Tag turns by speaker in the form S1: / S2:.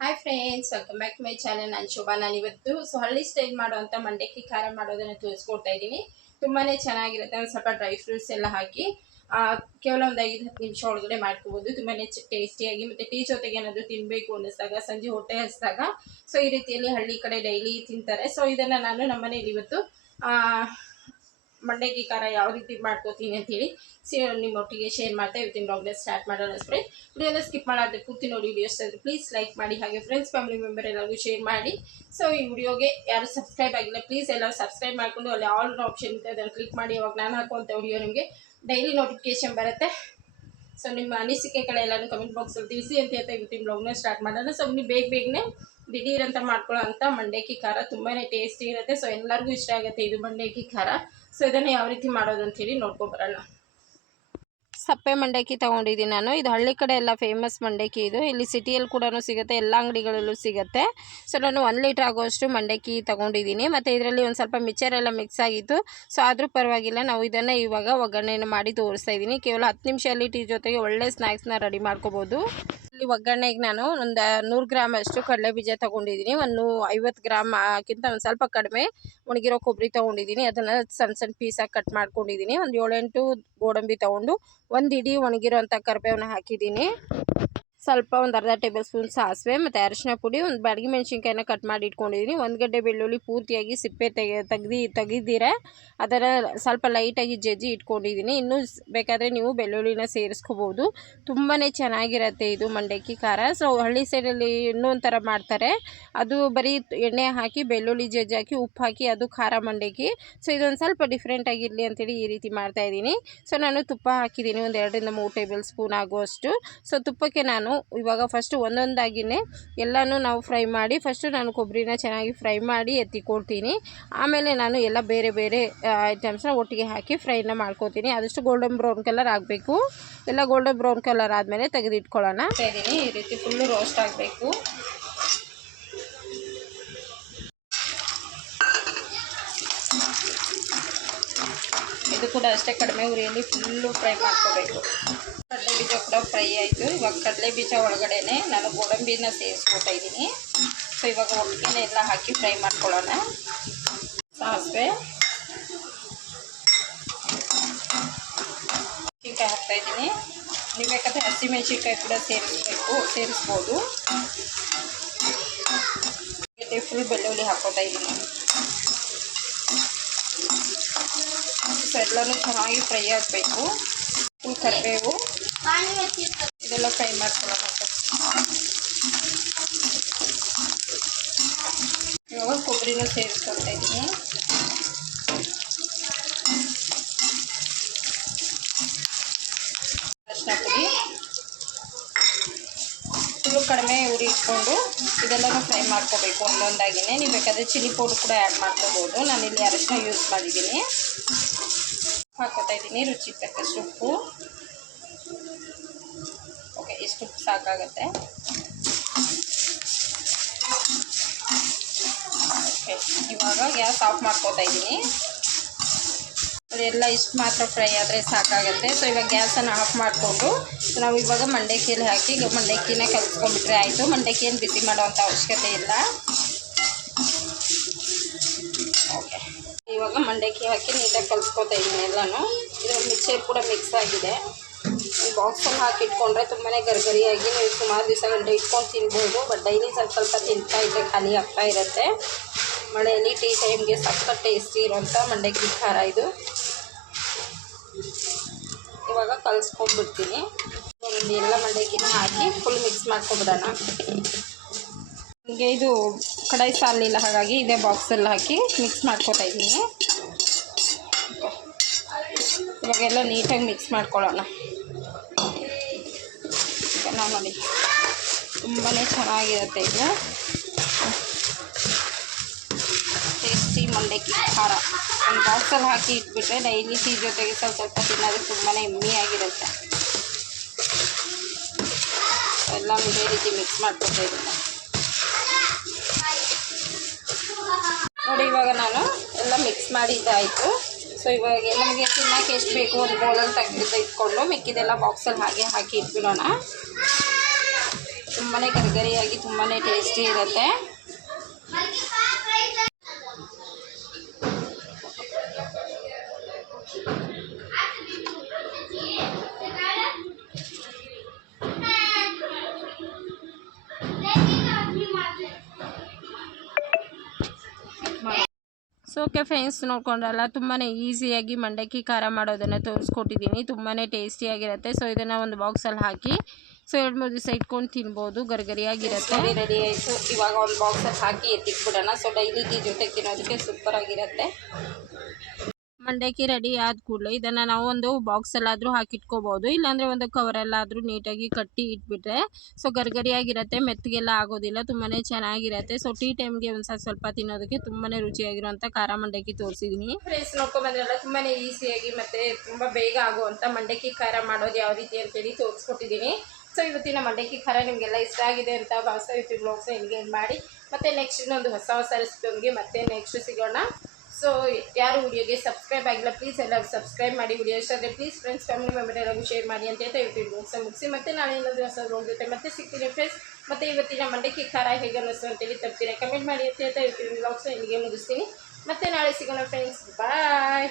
S1: Hi friends welcome back my channel ನಾನು ಶೋಭಾ ನಾನು ಇವತ್ತು ಸೊ ಹಳ್ಳಿ ಸ್ಟೈಲ್ ಮಾಡುವಂಥ ಮಂಡಕ್ಕಿ ಖಾರ ಮಾಡೋದನ್ನ ತೋರಿಸ್ಕೊಡ್ತಾ ಇದ್ದೀನಿ. ತುಂಬಾನೇ ಚೆನ್ನಾಗಿರುತ್ತೆ, ಒಂದು ಸ್ವಲ್ಪ ಡ್ರೈ ಫ್ರೂಟ್ಸ್ ಎಲ್ಲ ಹಾಕಿ ಕೇವಲ ಒಂದು ಐದು ಹತ್ತು ನಿಮಿಷ ಒಳಗಡೆ ಮಾಡ್ಕೋಬೋದು. ತುಂಬಾ ಟೇಸ್ಟಿಯಾಗಿ ಮತ್ತೆ ಟೀ ಜೊತೆಗೆ ಏನಾದರೂ ತಿನ್ನಬೇಕು ಅನ್ನಿಸ್ದಾಗ, ಸಂಜೆ ಹೊಟ್ಟೆ ಹಸಿದಾಗ, ಸೊ ಈ ರೀತಿಯಲ್ಲಿ ಹಳ್ಳಿ ಕಡೆ ಡೈಲಿ ತಿಂತಾರೆ. ಸೊ ಇದನ್ನು ನಾನು ನಮ್ಮನೇಲಿ ಇವತ್ತು ಮಂಡಕ್ಕಿ ಖಾರ ಯಾವ ರೀತಿ ಮಾಡ್ಕೋತೀನಿ ಅಂತೇಳಿ ಸಿ ನಿಮ್ಮೊಟ್ಟಿಗೆ ಶೇರ್ ಮಾಡ್ತಾ ಇವತ್ತಿನ ಬ್ಲಾಗ್ನ ಸ್ಟಾರ್ಟ್ ಮಾಡೋಣ ಸ್ಪ್ರೇ ವಿಡಿಯೋನ ಸ್ಕಿಪ್ ಮಾಡಾದ್ರೆ ಪೂರ್ತಿ ನೋಡಿ ವಿಡಿಯೋಸ್ ಅಂದರೆ ಪ್ಲೀಸ್ ಲೈಕ್ ಮಾಡಿ, ಹಾಗೆ ಫ್ರೆಂಡ್ಸ್ ಫ್ಯಾಮಿಲಿ ಮೆಂಬರ್ ಎಲ್ಲರಿಗೂ ಶೇರ್ ಮಾಡಿ. ಸೊ ಈ ವಿಡಿಯೋಗೆ ಯಾರು ಸಬ್ಸ್ಕ್ರೈಬ್ ಆಗಿಲ್ಲ ಪ್ಲೀಸ್ ಎಲ್ಲರೂ ಸಬ್ಸ್ಕ್ರೈಬ್ ಮಾಡಿಕೊಂಡು, ಅಲ್ಲಿ ಆಲ್ ಆಪ್ಷನ್ ಇದೆ ಅದನ್ನು ಕ್ಲಿಕ್ ಮಾಡಿ, ಅವಾಗ ನಾನು ಹಾಕುವಂಥ ವಿಡಿಯೋ ನಿಮಗೆ ಡೈಲಿ ನೋಟಿಫಿಕೇಶನ್ ಬರುತ್ತೆ. ಸೊ ನಿಮ್ಮ ಅನಿಸಿಕೆಗಳೆಲ್ಲನೂ ಕಮೆಂಟ್ ಬಾಕ್ಸಲ್ಲಿ ತಿಳಿಸಿ ಅಂತ ಹೇಳ್ತಾ ಇವತ್ತಿನ ಬ್ಲಾಗ್ನ ಸ್ಟಾರ್ಟ್ ಮಾಡೋಣ. ಸೊ ನೀವು ಬೇಗ ಬೇಗನೆ ದಿಢೀರಂತ ಅಂತ ಮಾಡ್ಕೊಳ್ಳೋ ಅಂಥ ಮಂಡಕ್ಕಿ ಖಾರ ತುಂಬಾ ಟೇಸ್ಟಿ ಇರುತ್ತೆ. ಸೊ ಎಲ್ಲರಿಗೂ ಇಷ್ಟ ಆಗುತ್ತೆ ಇದು ಮಂಡಕ್ಕಿ ಖಾರ. ಸೊ ಇದನ್ನು ಯಾವ ರೀತಿ ಮಾಡೋದು ಅಂತೇಳಿ ನೋಡ್ಕೊಬರೋಣ ಸಪ್ಪೆ ಮಂಡಕ್ಕಿ ತೊಗೊಂಡಿದ್ದೀನಿ ನಾನು. ಇದು ಹಳ್ಳಿ ಕಡೆ ಎಲ್ಲ ಫೇಮಸ್ ಮಂಡಕ್ಕಿ ಇದು. ಇಲ್ಲಿ ಸಿಟಿಯಲ್ಲಿ ಕೂಡ ಸಿಗುತ್ತೆ, ಎಲ್ಲ ಅಂಗಡಿಗಳಲ್ಲೂ ಸಿಗುತ್ತೆ. ಸೊ ನಾನು ಒಂದು ಲೀಟ್ರ್ ಆಗೋಷ್ಟು ಮಂಡಕ್ಕಿ ತೊಗೊಂಡಿದ್ದೀನಿ. ಮತ್ತು ಇದರಲ್ಲಿ ಒಂದು ಸ್ವಲ್ಪ ಮಿಕ್ಚರ್ ಎಲ್ಲ ಮಿಕ್ಸ್ ಆಗಿತ್ತು. ಸೊ ಆದರೂ ಪರವಾಗಿಲ್ಲ, ನಾವು ಇದನ್ನು ಇವಾಗ ಒಗ್ಗರಣೆಯನ್ನು ಮಾಡಿ ತೋರಿಸ್ತಾ ಇದ್ದೀನಿ. ಕೇವಲ ಹತ್ತು ನಿಮಿಷದಲ್ಲಿ ಟೀ ಜೊತೆಗೆ ಒಳ್ಳೆ ಸ್ನ್ಯಾಕ್ಸ್ನ ರೆಡಿ ಮಾಡ್ಕೋಬೋದು. ಇಲ್ಲಿ ಒಗ್ಗರಣೆಗೆ ನಾನು ಒಂದು ನೂರು ಗ್ರಾಮ್ ಅಷ್ಟು ಕಡಲೆ ಬೀಜ ತೊಗೊಂಡಿದ್ದೀನಿ. ಒಂದು ಐವತ್ತು ಗ್ರಾಮ್ ಕ್ಕಿಂತ ಒಂದು ಸ್ವಲ್ಪ ಕಡಿಮೆ ಒಣಗಿರೋ ಕೊಬ್ಬರಿ ತೊಗೊಂಡಿದ್ದೀನಿ. ಅದನ್ನು ಸಣ್ಣ ಸಣ್ಣ ಪೀಸಾಗಿ ಕಟ್ ಮಾಡ್ಕೊಂಡಿದ್ದೀನಿ. ಒಂದು ಏಳೆಂಟು ಗೋಡಂಬಿ ತೊಗೊಂಡು ಒಂದು ಇಡೀ ಒಣಗಿರೋಂಥ ಕರಿಬೇವನ್ನ ಹಾಕಿದ್ದೀನಿ. ಸ್ವಲ್ಪ ಒಂದು ಅರ್ಧ ಟೇಬಲ್ ಸ್ಪೂನ್ ಸಾಸಿವೆ ಮತ್ತು ಅರಿಶಿನ ಪುಡಿ, ಒಂದು ಬಾಡಿಗೆ ಮೆಣಸಿನ್ಕಾಯಿನ ಕಟ್ ಮಾಡಿ ಇಟ್ಕೊಂಡಿದ್ದೀನಿ ಒಂದು ಗಡ್ಡೆ ಬೆಳ್ಳುಳ್ಳಿ ಪೂರ್ತಿಯಾಗಿ ಸಿಪ್ಪೆ ತೆಗೆ, ತೆಗ್ದು ತೆಗೆದಿರೆ ಅದರ ಸ್ವಲ್ಪ ಲೈಟಾಗಿ ಜಜ್ಜಿ ಇಟ್ಕೊಂಡಿದ್ದೀನಿ ಇನ್ನೂ ಬೇಕಾದರೆ ನೀವು ಬೆಳ್ಳುಳ್ಳಿನ ಸೇರಿಸ್ಕೋಬೋದು. ತುಂಬಾ ಚೆನ್ನಾಗಿರತ್ತೆ ಇದು ಮಂಡಕ್ಕಿ ಖಾರ. ಸೊ ಹಳ್ಳಿ ಸೈಡಲ್ಲಿ ಇನ್ನೊಂದು ಥರ ಮಾಡ್ತಾರೆ. ಅದು ಬರೀ ಎಣ್ಣೆ ಹಾಕಿ, ಬೆಳ್ಳುಳ್ಳಿ ಜಜ್ಜಿ ಹಾಕಿ, ಉಪ್ಪು ಹಾಕಿ, ಅದು ಖಾರ ಮಂಡಕ್ಕಿ. ಸೊ ಇದೊಂದು ಸ್ವಲ್ಪ ಡಿಫ್ರೆಂಟ್ ಆಗಿರಲಿ ಅಂತೇಳಿ ಈ ರೀತಿ ಮಾಡ್ತಾಯಿದ್ದೀನಿ ಸೊ ನಾನು ತುಪ್ಪ ಹಾಕಿದ್ದೀನಿ ಒಂದು ಎರಡರಿಂದ ಮೂರು ಟೇಬಲ್ ಸ್ಪೂನ್ ಆಗುವಷ್ಟು. ಸೊ ತುಪ್ಪಕ್ಕೆ ನಾನು ಇವಾಗ ಫಸ್ಟು ಒಂದೊಂದಾಗಿಯೇ ಎಲ್ಲನೂ ನಾವು ಫ್ರೈ ಮಾಡಿ ಫಸ್ಟು ನಾನು ಕೊಬ್ಬರಿನ ಚೆನ್ನಾಗಿ ಫ್ರೈ ಮಾಡಿ ಎತ್ತಿಕೊಳ್ತೀನಿ ಆಮೇಲೆ ನಾನು ಎಲ್ಲ ಬೇರೆ ಬೇರೆ ಐಟಮ್ಸ್ನ ಒಟ್ಟಿಗೆ ಹಾಕಿ ಫ್ರೈನ ಮಾಡ್ಕೊತೀನಿ. ಆದಷ್ಟು ಗೋಲ್ಡನ್ ಬ್ರೌನ್ ಕಲರ್ ಆಗಬೇಕು. ಎಲ್ಲ ಗೋಲ್ಡನ್ ಬ್ರೌನ್ ಕಲರ್ ಆದಮೇಲೆ ತೆಗೆದಿಟ್ಕೊಳ್ಳೋಣ. ಈ ರೀತಿ ಫುಲ್ಲು ರೋಸ್ಟ್ ಆಗಬೇಕು. ಕೂಡ ಅಷ್ಟೇ ಕಡಿಮೆ ಉರಿಯಲ್ಲಿ ಫುಲ್ಲು ಫ್ರೈ ಮಾಡ್ಕೋಬೇಕು. ಕಡಲೆ ಬೀಜ ಕೂಡ ಫ್ರೈ ಆಯಿತು. ಇವಾಗ ಕಡಲೆ ಬೀಜ ಒಳಗಡೆನೆ ನಾನು ಗೋಡಂಬಿನ ಸೇರಿಸ್ಕೊತಾ ಇದ್ದೀನಿ. ಸೊ ಇವಾಗ ಒಟ್ಟಿಗೆ ಎಲ್ಲ ಹಾಕಿ ಫ್ರೈ ಮಾಡ್ಕೊಳ್ಳೋಣ. ಸಾಸಿವೆ. ಮೆಣಸಿನ್ಕಾಯಿ ಹಾಕ್ತಾ ಇದ್ದೀನಿ. ನೀವು ಬೇಕಾದ್ರೆ ಹಸಿಮೆಣಸಿನ್ಕಾಯಿ ಕೂಡ ಸೇರಿಸ್ಬೇಕು, ಸೇರಿಸ್ಬೋದು. ಫುಲ್ ಬೆಳ್ಳುಳ್ಳಿ ಹಾಕೋತಾ ಇದ್ದೀನಿ. ಸೊ ಎಲ್ಲನೂ ಚೆನ್ನಾಗಿ ಫ್ರೈ ಆಗಬೇಕು. ಫುಲ್ ಕರಿಬೇವು. ಇದೆಲ್ಲ ಫ್ರೈ ಮಾಡ್ಕೊಳ್ಳೋಣ ಇವಾಗ ಕೊಬ್ಬರಿನ ಸೇರಿಸ್ಕೊಳ್ತಾ ಇದ್ದೀನಿ. ಅರಿಶಿನ ಪುಡಿ. ಫುಲ್ಲು ಕಡಿಮೆ ಉರಿ ಇಟ್ಕೊಂಡು ಇದೆಲ್ಲನೂ ಫ್ರೈ ಮಾಡ್ಕೋಬೇಕು ಒಂದೊಂದಾಗಿನೇ. ನೀವು ಬೇಕಾದರೆ ಚಿಲ್ಲಿ ಪೌಡ್ರ್ ಕೂಡ ಆ್ಯಡ್ ಮಾಡ್ಕೋಬೋದು. ನಾನಿಲ್ಲಿ ಅರಿಶಿನ ಯೂಸ್ ಮಾಡಿದ್ದೀನಿ. ಹಾಕೋತಾ ಇದ್ದೀನಿ. ರುಚಿಗೆ ತಕ್ಕಷ್ಟು ಉಪ್ಪು. ಓಕೆ ಇಷ್ಟು ಸಾಕಾಗತ್ತೆ. ಓಕೆ ಇವಾಗ ಗ್ಯಾಸ್ ಆಫ್ ಮಾಡ್ಕೋತಾ ಇದ್ದೀನಿ. ಅದೆಲ್ಲ ಇಷ್ಟು ಮಾತ್ರ ಫ್ರೈ ಆದರೆ ಸಾಕಾಗುತ್ತೆ. ಸೊ ಇವಾಗ ಗ್ಯಾಸನ್ನು ಆಫ್ ಮಾಡಿಕೊಂಡು ನಾವು ಇವಾಗ ಮಂಡಕ್ಕಿಯಲ್ಲಿ ಹಾಕಿ ಮಂಡಕ್ಕಿನ ಕಲಿಸ್ಕೊಂಡ್ಬಿಟ್ರೆ ಆಯಿತು. ಮಂಡಕ್ಕಿಯನ್ನು ಬಿಸಿ ಮಾಡೋವಂಥ ಅವಶ್ಯಕತೆ ಇಲ್ಲ. ಇವಾಗ ಮಂಡಕ್ಕಿ ಹಾಕಿ ನೀಟಾಗಿ ಕಲಿಸ್ಕೊತಾ ಇದ್ದೀನಿ ಎಲ್ಲನೂ. ಇದು ಮಿಕ್ಸರ್ ಕೂಡ ಮಿಕ್ಸ್ ಆಗಿದೆ. ಈ ಬಾಕ್ಸಲ್ಲಿ ಹಾಕಿ ಇಟ್ಕೊಂಡ್ರೆ ತುಂಬಾ ಗರಿಗರಿಯಾಗಿ ನೀವು ಸುಮಾರು ದಿವಸ ಗಂಟೆ ಇಟ್ಕೊಂಡು ತಿನ್ಬೋದು. ಬಟ್ ಡೈಲಿ ಸ್ವಲ್ಪ ಸ್ವಲ್ಪ ತಿಂತಾ ಇದ್ದರೆ ಖಾಲಿ ಆಗ್ತಾ ಇರುತ್ತೆ. ಮಳೆಯಲ್ಲಿ ಟೀ ಟೈಮ್ಗೆ ಸಖತ್ ಟೇಸ್ಟಿ ಇರೋಂಥ ಮಂಡಕ್ಕಿ ಖಾರ ಇದು. ಇವಾಗ ಕಲಿಸ್ಕೊಂಡ್ಬಿಡ್ತೀನಿ. ಒಂದು ಎಲ್ಲ ಮಂಡಕ್ಕಿನ ಹಾಕಿ ಫುಲ್ ಮಿಕ್ಸ್ ಮಾಡ್ಕೊಬಿಡೋಣ. ನಿಮಗೆ ಇದು ಕಡಾಯಿ ಸಾಲಿಲ್ಲ ಹಾಗಾಗಿ ಇದೇ ಬಾಕ್ಸಲ್ಲಿ ಹಾಕಿ ಮಿಕ್ಸ್ ಮಾಡ್ಕೊತಾ ಇದ್ದೀನಿ. ಇವಾಗೆಲ್ಲ ನೀಟಾಗಿ ಮಿಕ್ಸ್ ಮಾಡ್ಕೊಳ್ಳೋಣ. ಚೆನ್ನಾಗಿ ನೋಡಿ. ತುಂಬಾ ಚೆನ್ನಾಗಿರುತ್ತೆ ಇದು. ಟೇಸ್ಟಿ ಮಂಡಕ್ಕಿ ಖಾರ. ಒಂದು ಬಾಕ್ಸಲ್ಲಿ ಹಾಕಿ ಇಟ್ಬಿಟ್ರೆ ಡೈಲಿ ಟೀ ಜೊತೆಗೆ ಸ್ವಲ್ಪ ಸ್ವಲ್ಪ ತಿನ್ನೋದು ತುಂಬಾ ಆಗಿರುತ್ತೆ. ಎಲ್ಲ ಇದೇ ರೀತಿ ಮಿಕ್ಸ್ ಮಾಡ್ಕೊತಾ ಇದ್ದೀನಿ. ನೋಡಿ, ಇವಾಗ ನಾನು ಎಲ್ಲ ಮಿಕ್ಸ್ ಮಾಡಿದ್ದಾಯಿತು. ಸೊ ಇವಾಗ ನಮಗೆ ತಿನ್ನೋಕೆ ಎಷ್ಟು ಬೇಕು ಒಂದು ಬೌಲಲ್ಲಿ ತೆಗೆದು ಇಟ್ಕೊಂಡು ಮಿಕ್ಕಿದೆಲ್ಲ ಬಾಕ್ಸಲ್ಲಿ ಹಾಗೆ ಹಾಕಿ ಇಟ್ಬಿಡೋಣ. ತುಂಬಾ ಗರಿಗರಿಯಾಗಿ ತುಂಬಾ ಟೇಸ್ಟಿ ಇರುತ್ತೆ. ಸೊ ಓಕೆ ಫ್ರೆಂಡ್ಸ್ ನೋಡ್ಕೊಂಡ್ರಲ್ಲ ತುಂಬಾ ಈಸಿಯಾಗಿ ಮಂಡಕ್ಕಿ ಖಾರ ಮಾಡೋದನ್ನು ತೋರಿಸ್ಕೊಟ್ಟಿದ್ದೀನಿ. ತುಂಬಾ ಟೇಸ್ಟಿಯಾಗಿರುತ್ತೆ ಸೊ ಇದನ್ನು ಒಂದು ಬಾಕ್ಸಲ್ಲಿ ಹಾಕಿ ಸೊ ಎರಡು ಮೂರು ದಿವಸ ಇಟ್ಕೊಂಡು ತಿನ್ಬೋದು. ಗರಿಗರಿಯಾಗಿರುತ್ತೆ. ರೆಡಿ ಆಯಿತು. ಇವಾಗ ಒಂದು ಬಾಕ್ಸಲ್ಲಿ ಹಾಕಿ ಎತ್ತಿಟ್ಬಿಡೋಣ. ಸೊ ಡೈಲಿ ಜೊತೆ ತಿನ್ನೋದಕ್ಕೆ ಸೂಪರಾಗಿರುತ್ತೆ ಮಂಡಕ್ಕಿ ರೆಡಿ ಆದ ಕೂಡಲೇ ಇದನ್ನು ನಾವು ಒಂದು ಬಾಕ್ಸಲ್ಲಾದರೂ ಹಾಕಿಟ್ಕೋಬೋದು. ಇಲ್ಲಾಂದರೆ ಒಂದು ಕವರಲ್ಲಾದರೂ ನೀಟಾಗಿ ಕಟ್ಟಿ ಇಟ್ಬಿಟ್ರೆ ಸೊ ಗರ್ಗರಿಯಾಗಿರುತ್ತೆ, ಮೆತ್ತಗೆಲ್ಲ ಆಗೋದಿಲ್ಲ ತುಂಬಾ ಚೆನ್ನಾಗಿರುತ್ತೆ. ಸೊ ಟೀ ಟೈಮ್ಗೆ ಒಂದು ಸ್ವಲ್ಪ ಸ್ವಲ್ಪ ತಿನ್ನೋದಕ್ಕೆ ತುಂಬಾ ರುಚಿಯಾಗಿರುವಂಥ ಖಾರ ಮಂಡಕ್ಕಿ ತೋರಿಸಿದ್ದೀನಿ ಫ್ರೆಂಡ್ಸ್ ನೋಡ್ಕೊಂಬಂದ್ರಲ್ಲ ತುಂಬಾ ಈಸಿಯಾಗಿ ಮತ್ತು ತುಂಬ ಬೇಗ ಆಗುವಂಥ ಮಂಡಕ್ಕಿ ಖಾರ ಮಾಡೋದು ಯಾವ ರೀತಿ ಅಂತೇಳಿ ತೋರಿಸ್ಕೊಟ್ಟಿದ್ದೀನಿ ಸೊ ಇವತ್ತಿನ ಮಂಡಕ್ಕಿ ಖಾರ ನಿಮಗೆಲ್ಲ ಇಷ್ಟ ಆಗಿದೆ ಅಂತ ಭಾವಿಸ್ತಾ ಇರ್ತೀವಿ. ಬ್ಲಾಗ್ಸ್ನ ಎಂಗೇಜ್ ಮಾಡಿ ಮತ್ತು ನೆಕ್ಸ್ಟ್ ಇನ್ನೊಂದು ಹೊಸ ಹೊಸ ಮತ್ತೆ ನೆಕ್ಸ್ಟ್ ಸಿಗೋಣ. ಸೊ ಯಾರು ವಿಡಿಯೋಗೆ ಸಬ್ಸ್ಕ್ರೈಬ್ ಆಗಿಲ್ಲ ಪ್ಲೀಸ್ ಎಲ್ಲರೂ ಸಬ್ಸ್ಕ್ರೈಬ್ ಮಾಡಿ ವಿಡಿಯೋ ಇಷ್ಟ ಆದರೆ ಪ್ಲೀಸ್ ಫ್ರೆಂಡ್ಸ್ ಫ್ಯಾಮಿಲಿ ಮೆಂಬರ್ ಎಲ್ಲರಿಗೂ ಶೇರ್ ಮಾಡಿ ಅಂತ ಹೇಳ್ತಾ ಯೂಟ್ಯೂಬ್ ಬಾಕ್ಸ್ ಮುಗಿಸಿ ಮತ್ತೆ ನಾನು ಏನಾದರೂ ಹೊಸ ಜೊತೆ ಮತ್ತೆ ಸಿಗ್ತೀನಿ ಫ್ರೆಂಡ್ಸ್ ಮತ್ತೆ ಇವತ್ತಿನ ಮಂಡಕ್ಕಿ ಖಾರ ಹೇಗೆ ಅನ್ನಿಸ್ತು ಅಂತೇಳಿ ತರ್ತೀರಾ ಕಮೆಂಟ್ ಮಾಡಿ ಅಂತ ಹೇಳ್ತಾ ಯೂಟ್ಯೂಬ್ ಬ್ಲಾಗ್ಸ್ ಇಲ್ಲಿಗೆ ಮುಗಿಸ್ತೀನಿ. ಮತ್ತೆ ನಾಳೆ ಸಿಗೋಣ ಫ್ರೆಂಡ್ಸ್ ಬಾಯ್